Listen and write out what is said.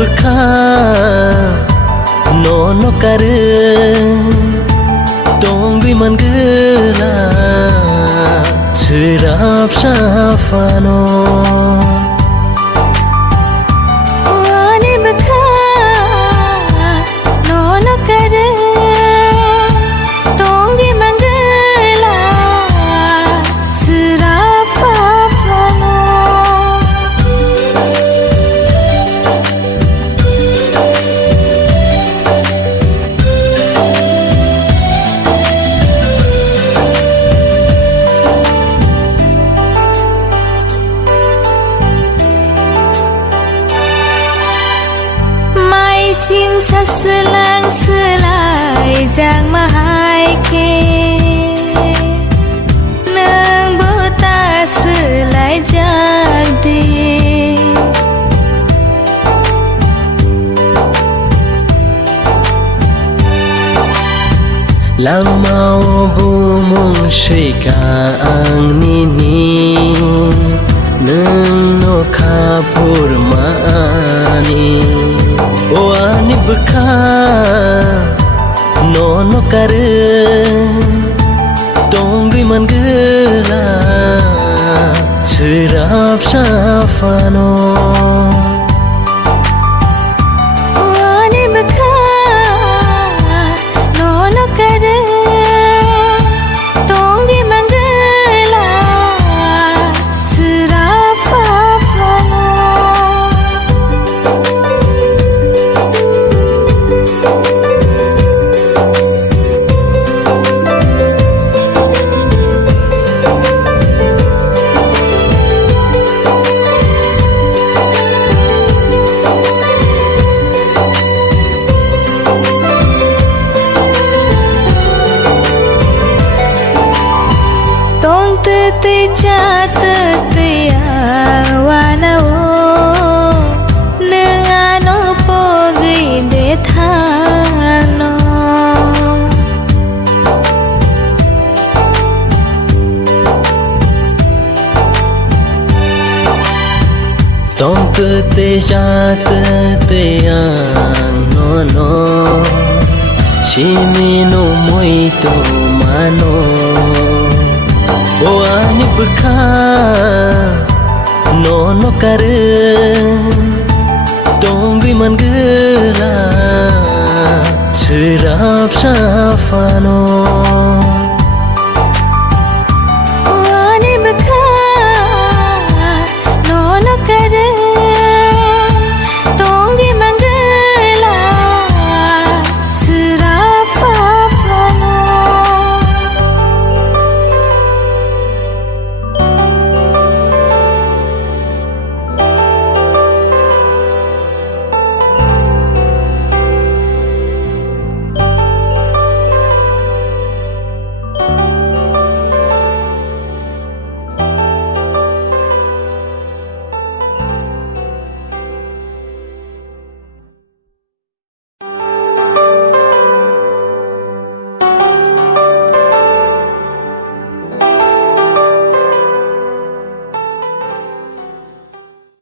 beka nono kare dong biman gela serap safano wani beka nono kare dong biman gela serap safano Sing saselang selai jang mahai ke nang buta selai jag di lang mau bumung shika ang nini nang no kapur maani wani beka nono kare dong biman gela serap safano wani beka nono kare dong biman gela serap safano te chat te ya wana o nengano pogi de thano tong te chat te ya no no shimino muito mano wani beka nono kare dong biman gela serap safano